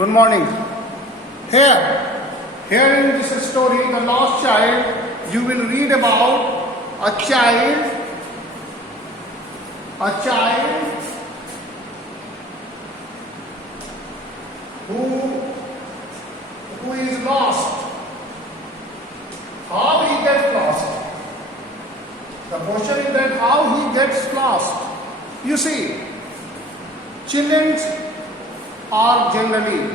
Good morning. Here in this story, The Lost Child, you will read about a child who is lost. How he gets lost? The question is that how he gets lost. You see, children are generally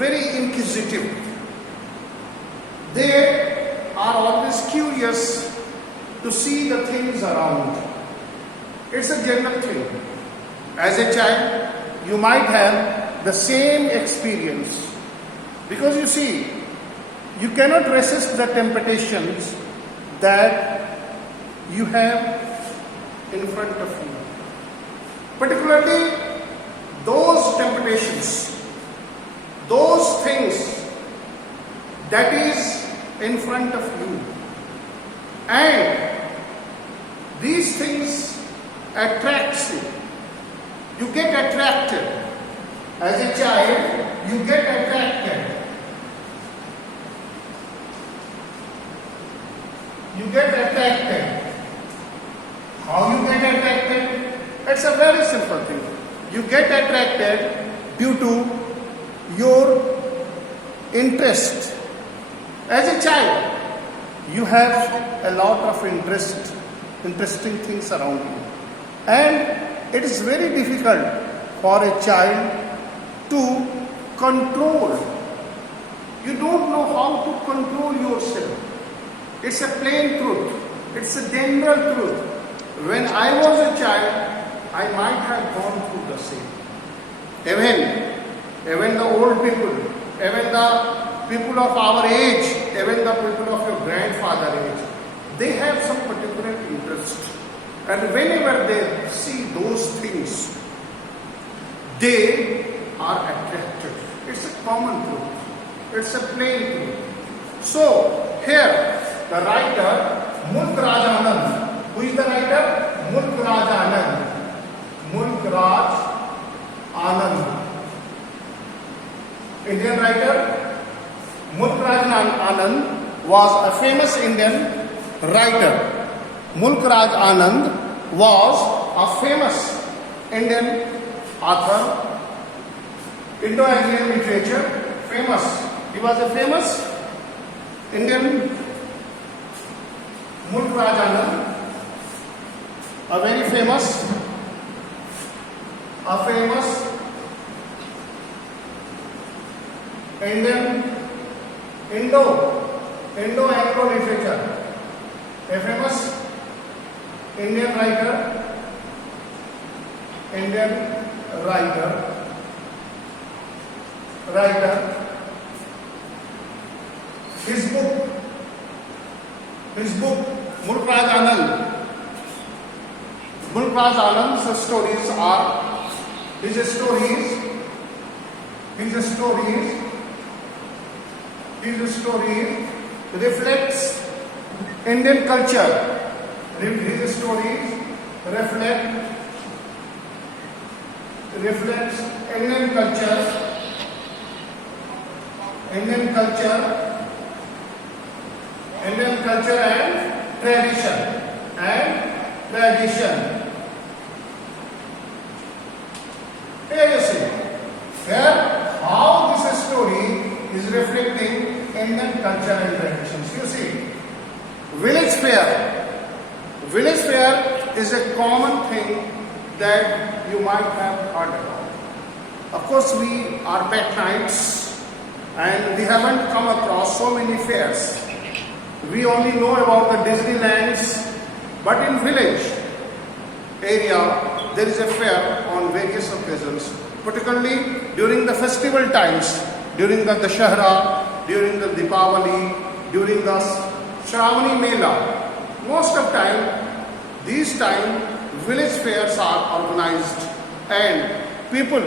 very inquisitive. They are always curious to see the things around. It's a general thing. As a child, you might have the same experience. Because you see, you cannot resist the temptations that you have in front of you. Particularly those temptations, those things that is in front of you. And these things attracts you. You get attracted. As a child, you get attracted. You get attracted. How you get attracted? It's a very simple thing. You get attracted due to your interest. As a child, you have a lot of interesting things around you. And it is very difficult for a child to control. You don't know how to control yourself. It's a plain truth. It's a general truth. When I was a child, I might have gone through the same. Even the old people, even the people of our age, even the people of your grandfather age, they have some particular interest. And whenever they see those things, they are attracted. It's a common truth. It's a plain truth. So, here, the writer, Mulk Raj Anand. Who is the writer? Mulk Raj Anand. Mulk Raj Anand. Indian writer. Mulk Raj Anand was a famous Indian writer. Mulk Raj Anand was a famous Indian author. Indo-Aryan literature, famous. He was a famous Indian Mulk Raj Anand, a very famous Indian Indo-Anglo literature, a famous Indian writer. His book, Mulk Raj Anand. Mulk Raj Anand's stories are, his stories reflects Indian culture. His stories reflects Indian culture and tradition. Here you see, how this story is reflecting Indian culture and traditions. You see, village fair is a common thing that you might have heard about. Of course, we are back nights and we haven't come across so many fairs. We only know about the Disneylands, but in village area there is a fair on various occasions, particularly during the festival times, during the Dashahara, during the Deepavali, during the Shravani Mela. Most of these time village fairs are organized and people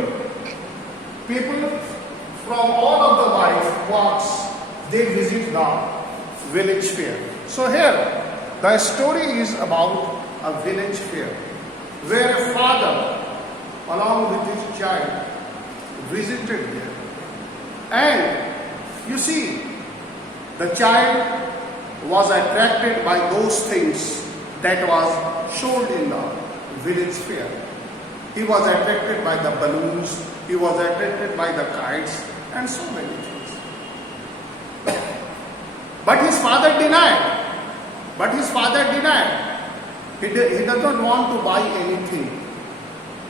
from all of the walks, they visit the village fair. So here, the story is about a village fair, where a father, along with his child, visited there. And you see, the child was attracted by those things that was shown in the village fair. He was attracted by the balloons, he was attracted by the kites, and so many things. But his father denied. He does not want to buy anything.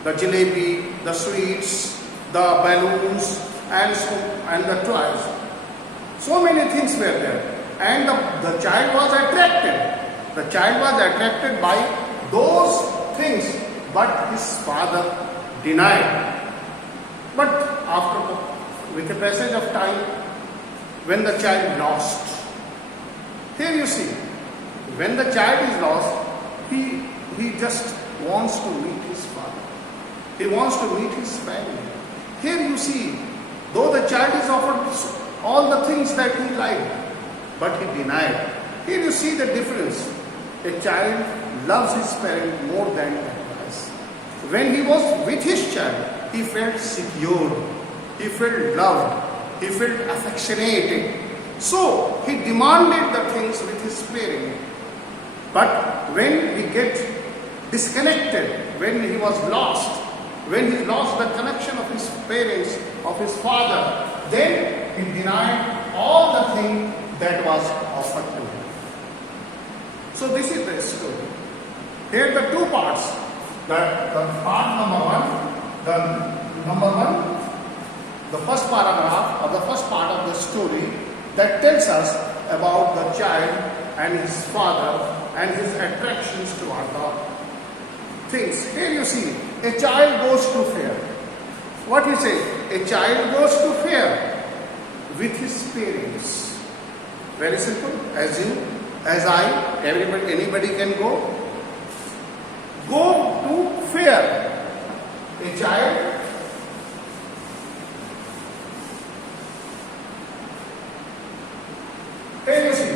The jalebi, the sweets, the balloons, and the toys. So many things were there. And the child was attracted. The child was attracted by those things, but his father denied. But with the passage of time, when the child lost, here you see, when the child is lost, he just wants to meet his father. He wants to meet his family. Here you see, though the child is offered all the things that he liked, but he denied. Here you see the difference. A child loves his parent more than advice. When he was with his child, he felt secure, he felt loved, he felt affectionated. So he demanded the things with his parent. But when he get disconnected, when he was lost, when he lost the connection of his parents, of his father, then he denied all the things that was offered to him. So this is the story. Here the two parts. The part number one, the first paragraph or the first part of the story that tells us about the child and his father and his attractions toward the things. Here you see, a child goes to fair. What he says? A child goes to fair with his parents. Very simple. As you, as I, everybody, anybody can go. Go to fair. A child here you see,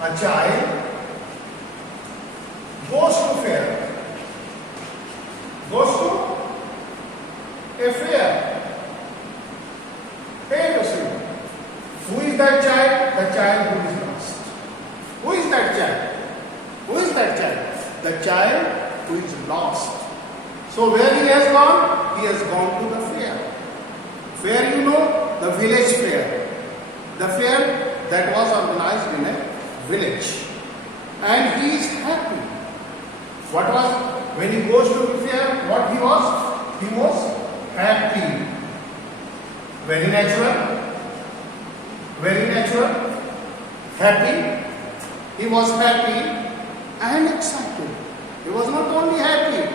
a child goes to fair. Goes to a fair. Here you see. Who is that child? The child who is lost. Who is that child? Who is that child? The child who is lost. So where he has gone? He has gone to the fair. Fair, you know, the village fair. The fair that was organized in a village. And he is happy. What was, when he goes to the fair, what he was? He was happy. Very natural. Very natural. Happy. He was happy and excited. He was not only happy,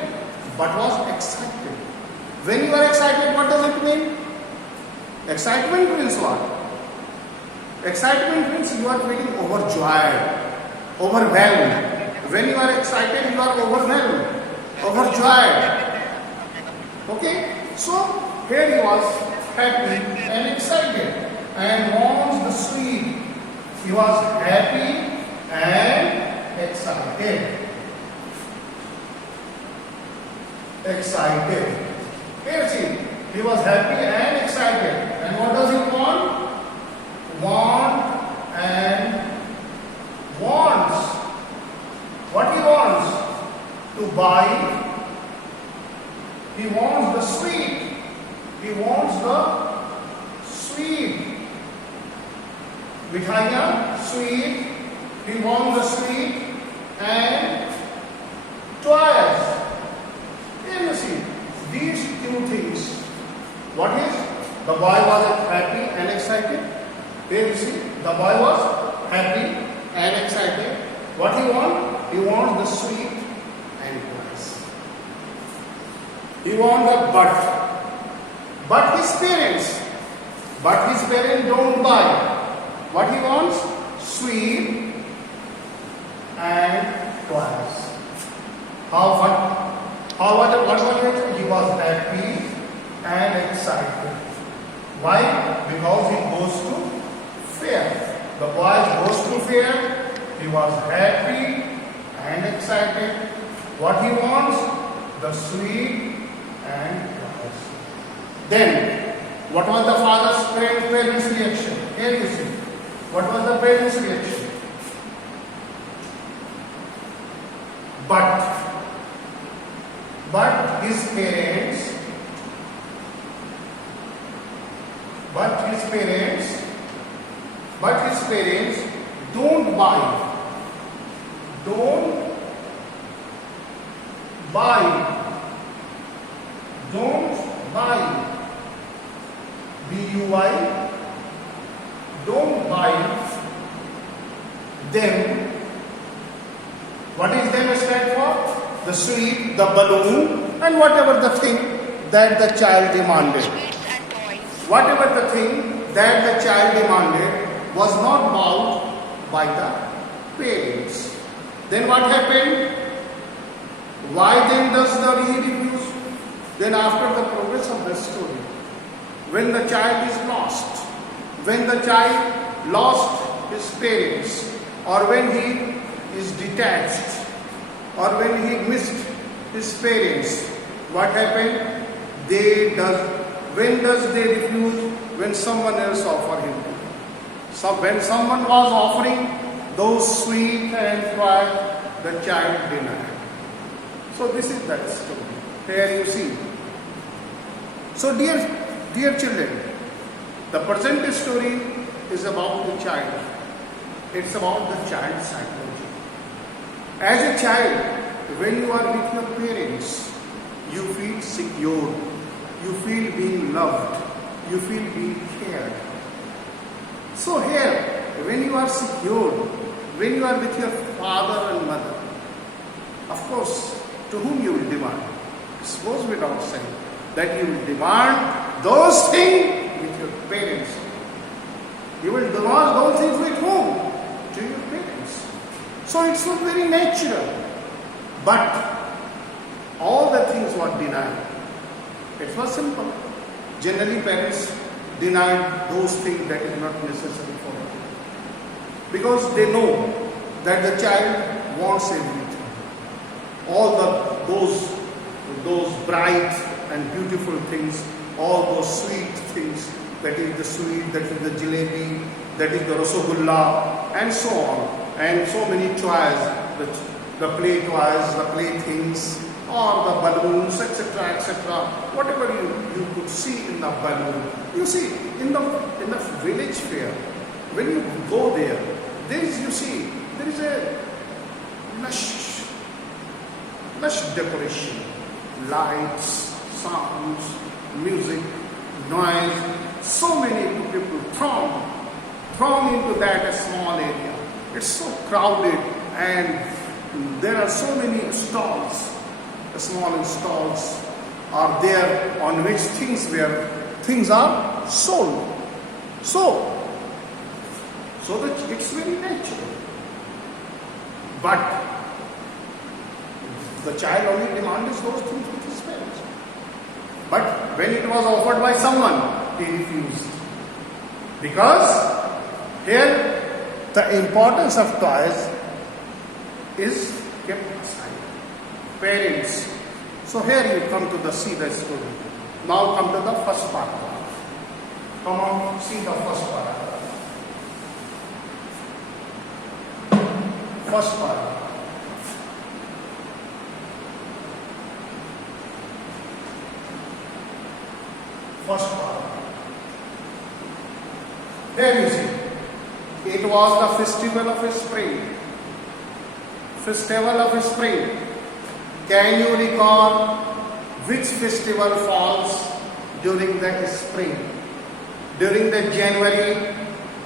but was excited. When you are excited, what does it mean? Excitement means what? Excitement means you are feeling overjoyed, overwhelmed. When you are excited, you are overwhelmed, overjoyed. Okay? So, here he was happy and excited and wants the sweet. He was happy and excited. Excited. Here see, he was happy and excited. And what does he want? Want and wants. What he wants? To buy. He wants the sweet. He wants the sweet. Mithaiya, sweet. He wants the sweet and toys. Here you see, these two things. What is? The boy was happy and excited. Here you see, the boy was happy and excited. What he wants? He wants the sweet and toys. He wants the but his parents don't buy. What he wants? Sweet and toys. What was it? He was happy and excited. Why? Because he goes to fair. The boy goes to fair. He was happy and excited. What he wants? The sweet and toys. Then What was the father's parents' reaction? Here you see. What was the parents' reaction? But his parents don't buy B-U-I, don't buy them. What is them stand for? The sweet, the balloon, and whatever the thing that the child demanded. Whatever the thing that the child demanded was not bought by the parents. Then what happened? Why then does the he refuse? Then after the progress of the story, when the child is lost, when the child lost his parents, or when he is detached, or when he missed his parents, what happened? When does they refuse? When someone else offer him. So when someone was offering those sweet and toy, the child denied. So this is that story. Here you see. So dear children, the present story is about the child. It's about the child's psychology. As a child, when you are with your parents, you feel secure, you feel being loved, you feel being cared. So here, when you are secure, when you are with your father and mother, of course, to whom you will demand? It goes without saying that you will demand those things with your parents. You will demand those things with whom? To your parents. So it's not very natural. But all the things were denied. It was simple. Generally parents denied those things that is not necessary for them. Because they know that the child wants everything. All those bright and beautiful things, all those sweet things, that is the sweet, that is the jalebi, that is the rasagulla, and so on. And so many toys, the play toys, the playthings, or the balloons, etc., etc. Whatever you could see in the balloon. You see, in the village fair, when you go there is, you see, there is a lush decoration, lights, sounds, music, noise. So many people throng into that small area. It's so crowded, and there are so many stalls. Small stalls are there on which things are sold. So that it's very natural. But the child only demands those things with his parents. But when it was offered by someone, he refused. Because here the importance of toys is kept aside. Parents. So here you come to see the story. Now come to the first part. Come on, see the first part. First part. First part. Here you see. It was the festival of spring. Festival of spring. Can you recall which festival falls during the spring? During the January,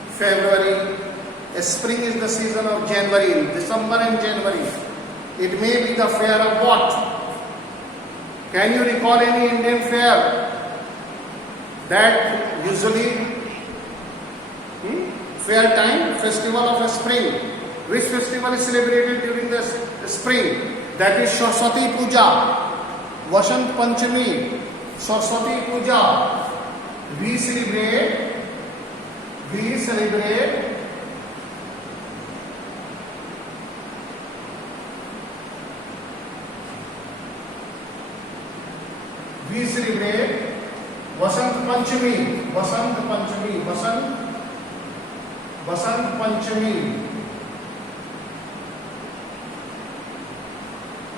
February. Spring is the season of January, December and January. It may be the fair of what? Can you recall any Indian fair that usually fair time, festival of spring? Which festival is celebrated during the spring? That is Saraswati Puja, Vasant Panchami, Saraswati Puja. We celebrate Vasant Panchami. Vasant Panchami, Vasant Panchami.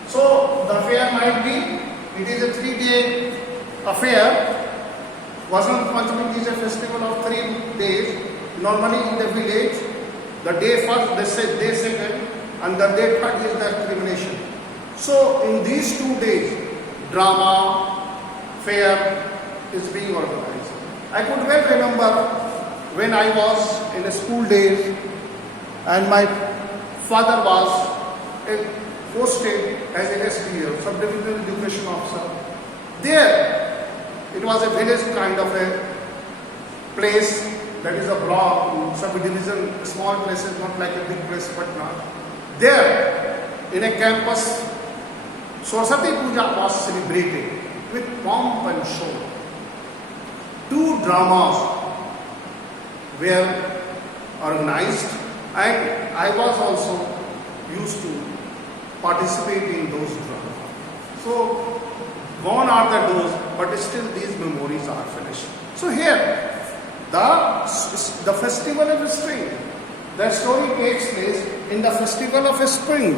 So the fair might be, it is a 3-day affair. Vasant Panchami is a festival of 3 days. Normally in the village, the day first, day second, and the day third is the termination. So in these 2 days, drama, fair is being organized. I could well remember when I was in the school days and my father was posted as an SDO, Sub-Divisional Education Officer. There, it was a village kind of a place that is a block, subdivision, small places, not like a big place, but not. There, in a campus, Saraswati Puja was celebrated with pomp and show. 2 dramas were organized, and I was also used to participate in those dramas. So, gone are the days, but still these memories are finished. So here, the festival of spring, the story takes place in the festival of spring.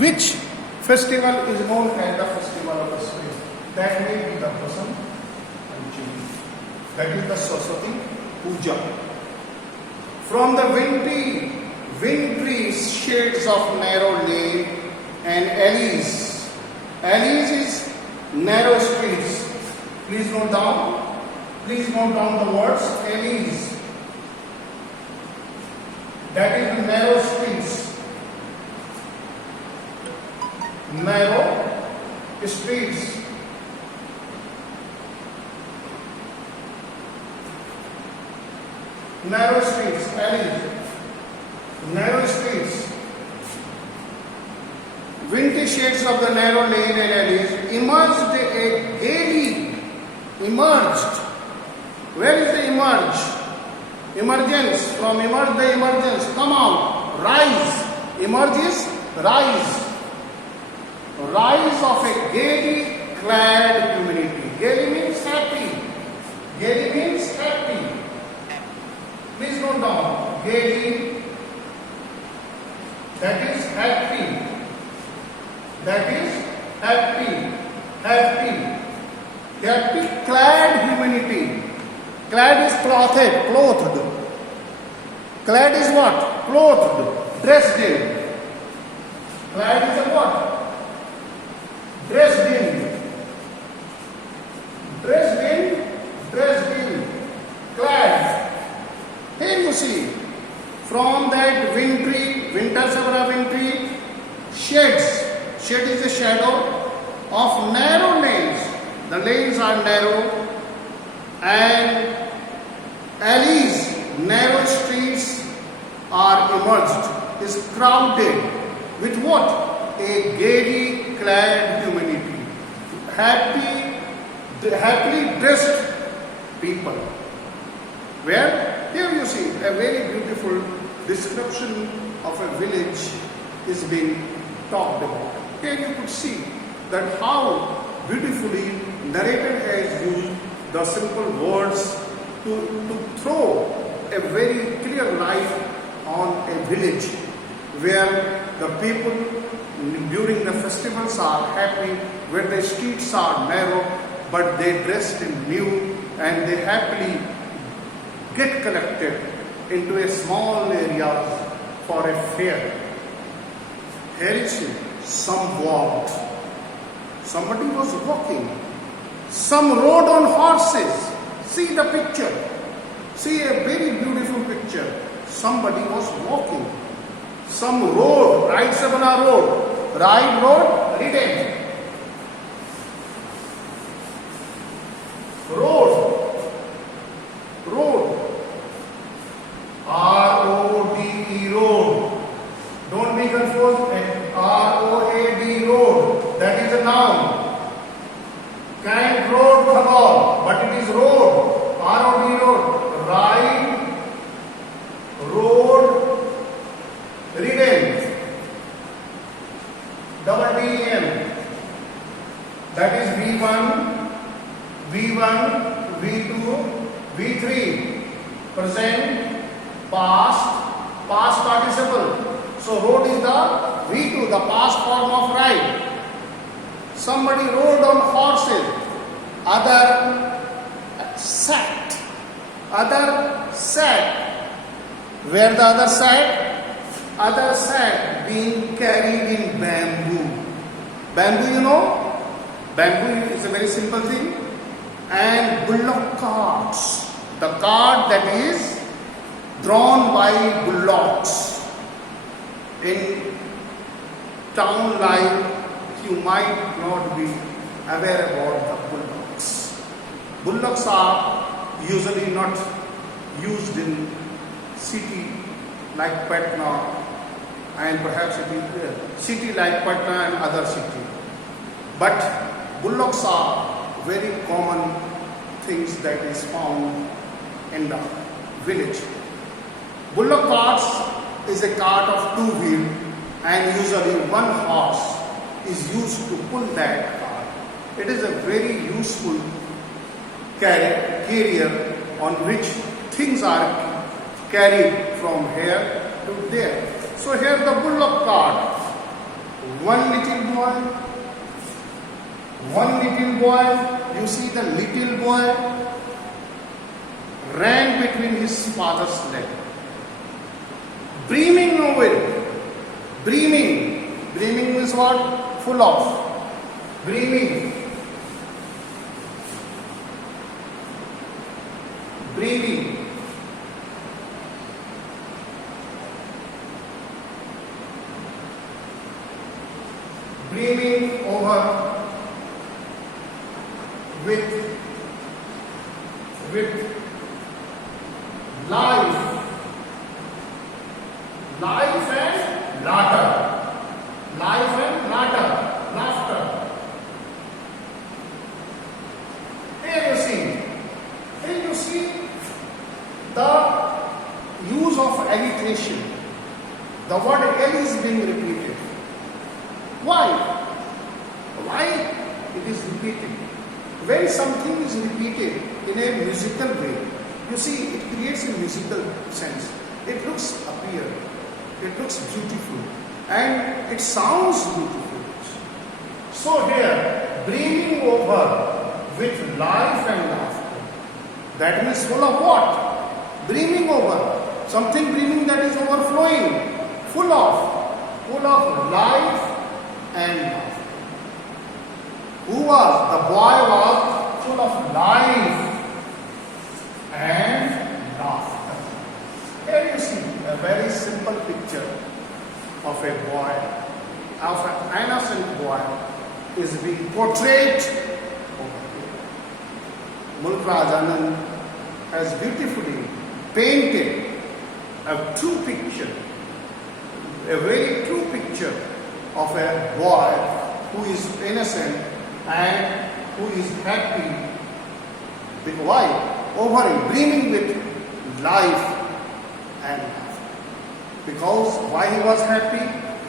Which festival is known as the festival of spring? That may be the Vasant Panchami. That is the Saraswati Puja. From the wintry shades of narrow lane and alleys. Alleys is narrow streets. Please note down the words alleys. That is the narrow streets. Narrow streets. Narrow streets, alleys. Narrow streets. Wintry shades of the narrow lane and alleys emerged. Where is the emerge? Emergence. From emerge, the emergence. Come on. Rise. Emerge is rise. Rise of a gaily clad humanity. Gaily means happy. Gaily means happy. Please note down. Gaily. That is happy. That is happy. Happy. Happy clad humanity. Clad is clothed. Clad is what? Clothed. Dressed in. Clad is a what? Dressed in. Dressed in. Dressed in. Clad. Here you see. From that wintry shades. Shade is the shadow of narrow lanes. The lanes are narrow. And alleys, narrow streets are emerged, is crowded with what? A gaily clad humanity, happily dressed people. Where? Here you see a very beautiful description of a village is being talked about. Here you could see that how beautifully narrator has used the simple words to throw a very clear light on a village where the people during the festivals are happy, where the streets are narrow, but they dressed in new and they happily get collected into a small area for a fair. Here you see, some walked, somebody was walking. Some rode on horses. See the picture. See a very beautiful picture. Somebody was walking. Some rode. Ride Sabana road. Ride road. Ridden. Road. Road. R-O-D-E road. Don't be confused. R-O-A-D road. That is a noun. Kind road, come on, but it is road, R-O-D road, ride, road, ridden, double D-E-N, present, past, past participle. So rode is the V2, the past form of ride. Somebody rode on horses. Other sat. Other sat. Where the other sat? Other sat being carried in bamboo. Bamboo, you know? Bamboo is a very simple thing. And bullock carts. The cart that is drawn by bullocks. In town life, you might not be aware about the bullocks. Bullocks are usually not used in city like Patna and perhaps city like Patna and other city. But bullocks are very common things that is found in the village. Bullock carts is a cart of two wheels and usually one horse is used to pull that cart. It is a very useful carrier on which things are carried from here to there. So here the bullock cart. One little boy, you see the little boy ran between his father's leg. Breaming over it. Breaming. Breaming means what? Full of. Breaming. Breaming. Breaming over with life and laughter. Life and laughter. Here you see the use of alliteration. The word L is being repeated. Why? Why it is repeated? When something is repeated in a musical way, you see it creates a musical sense. It looks appear. It looks beautiful and it sounds beautiful. So here, breaming over with life and laughter. That means full of what? Breaming over. Something breaming that is overflowing. Full of life and laughter. Who was? The boy was full of life and laughter. Here you see a very simple picture of a boy, of an innocent boy is being portrayed over here. Mulkraj Anand has beautifully painted a true picture, a very true picture of a boy who is innocent and who is happy. Why? Over him, dreaming with life and laughter. Because why he was happy?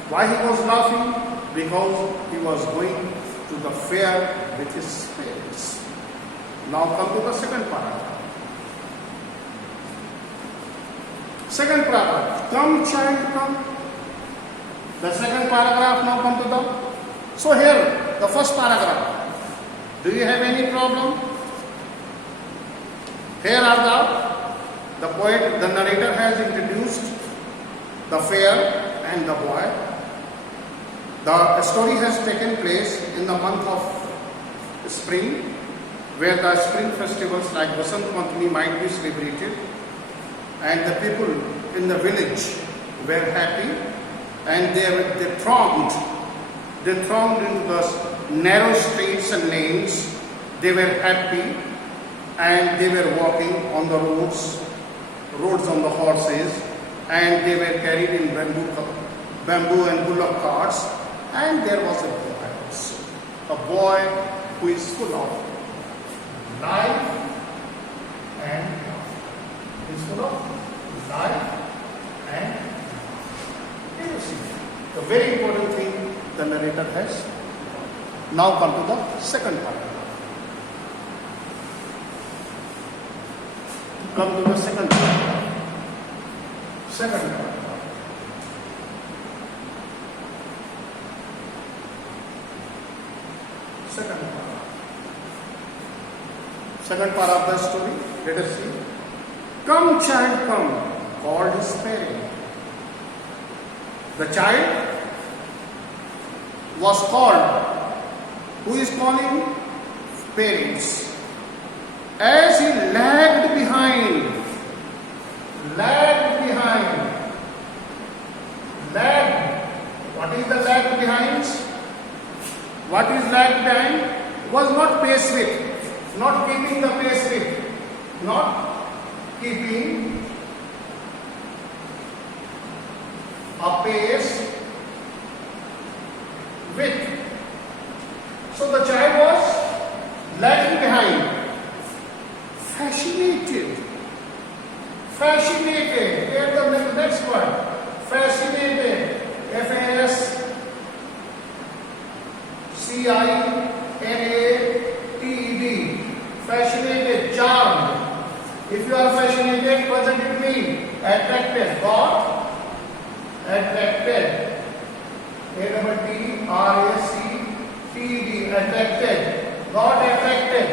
Why he was laughing? Because he was going to the fair with his parents. Now come to the second paragraph. Second paragraph. Come child, come. The second paragraph now come to the. So here, the first paragraph. Do you have any problem? Here are the poet, the narrator has introduced the fair and the boy. The story has taken place in the month of spring, where the spring festivals like Vasant Panchami might be celebrated, and the people in the village were happy, and they thronged into the narrow streets and lanes. They were happy, and they were walking on the roads on the horses, and they were carried in bamboo and bullock carts, and there was a boy also. A boy who is full of life and love. He is full of life and love. Here you see the very important thing the narrator has. Now come to the second part. Come to the second part. Second paragraph. Second part of the story. Let us see. Come, child, come, called his parent. The child was called. Who is calling? Parents. As he lagged behind. What is the lag behind? What is lag behind? Was not pace with, not keeping the pace with, not keeping a pace with. So the child was lagging behind. Fascinated. Here the next word. Fascinated. Fascinated. Fascinated. Charmed. If you are fascinated, what does it mean? Attracted. Got attracted. Attracted. Attracted. Got attracted.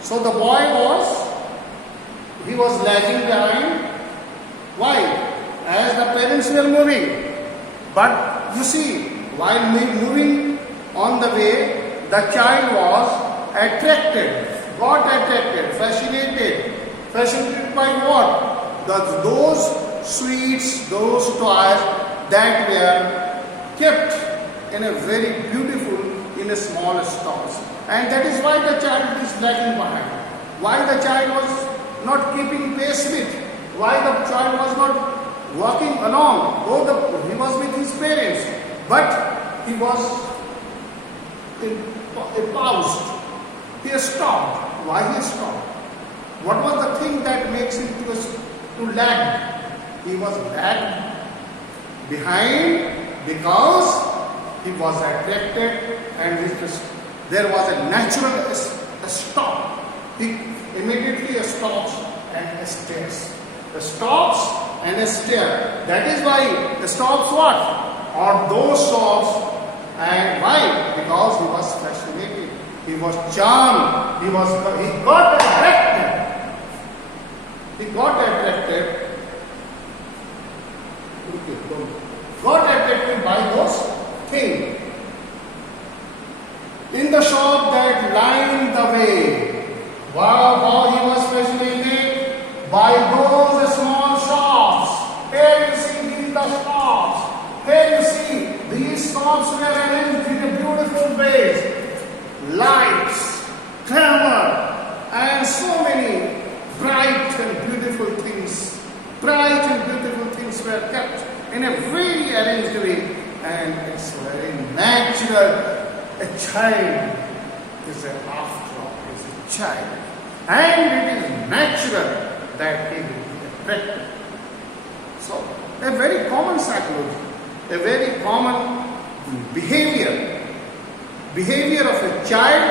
So the boy he was lagging behind. Why? As the parents were moving. But you see, while moving on the way, the child was attracted, got attracted, fascinated. Fascinated by what? Those sweets, those toys that were kept in a very beautiful, in a small stores. And that is why the child is lagging behind. Why the child was not keeping pace with? Why the child was not walking along? Though he was with his parents, but he was paused. He stopped. Why he stopped? What was the thing that makes him to lag? He was lagged behind because he was attracted, and there was a natural stop. He immediately stops and stares. Stops and stares. That is why the stops what? Or those stops. And why? Because he was fascinated. He was charmed. He got attracted. Got attracted by those things. In the shop that lined the way. Wow, how he was fascinated by those small shops. Here you see the shops. Here you see these shops were arranged in a beautiful ways. Lights, glamour, and so many bright and beautiful things. Bright and beautiful things were kept in a very arranged way, and it's very natural. A child is after all is a child, and it is natural that he will be attracted. So, a very common psychology, a very common behavior of a child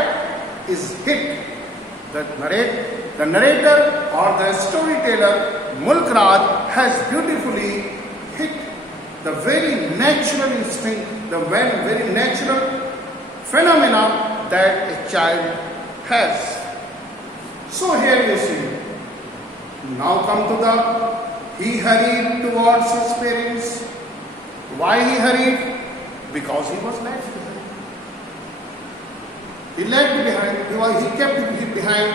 is hit. The narrator or the storyteller Mulk Raj has beautifully hit the very natural instinct, the very natural phenomena that a child has. So here you see. Now come to he hurried towards his parents. Why he hurried? Because he was left behind. He left behind. He kept behind.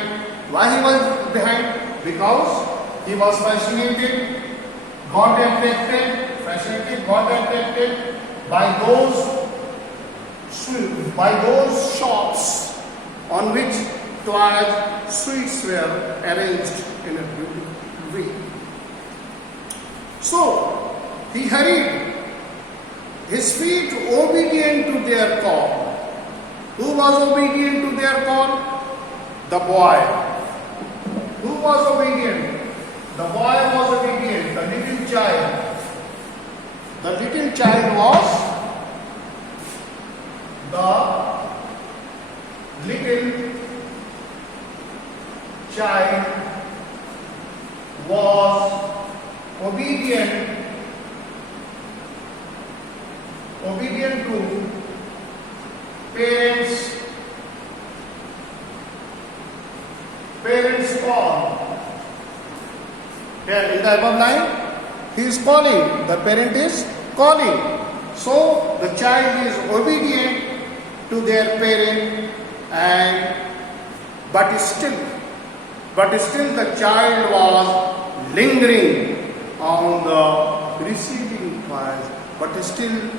Why he was behind? Because he was fascinated, got attracted by those shops on which toys, sweets were arranged in a beautiful way. So he hurried, his feet obedient to their call. Who was obedient to their call? The boy. Who was obedient? The boy was obedient, the little child. The little child was obedient to parents call. Here in the above line, he is calling, the parent is calling. So the child is obedient to their parent, but still the child was lingering on the receiving toys, but still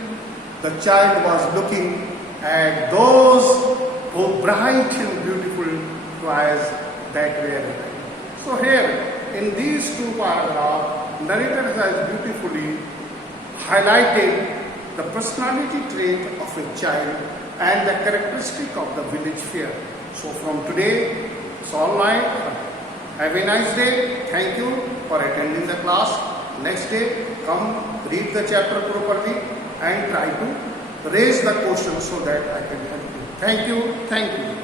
the child was looking at those bright and beautiful toys that were there. So here in these two paragraphs, narrator has beautifully highlighted the personality trait of a child and the characteristic of the village fair. So from today, it's all right. Have a nice day. Thank you for attending the class. Next day, come read the chapter properly and try to raise the question so that I can help you. Thank you. Thank you.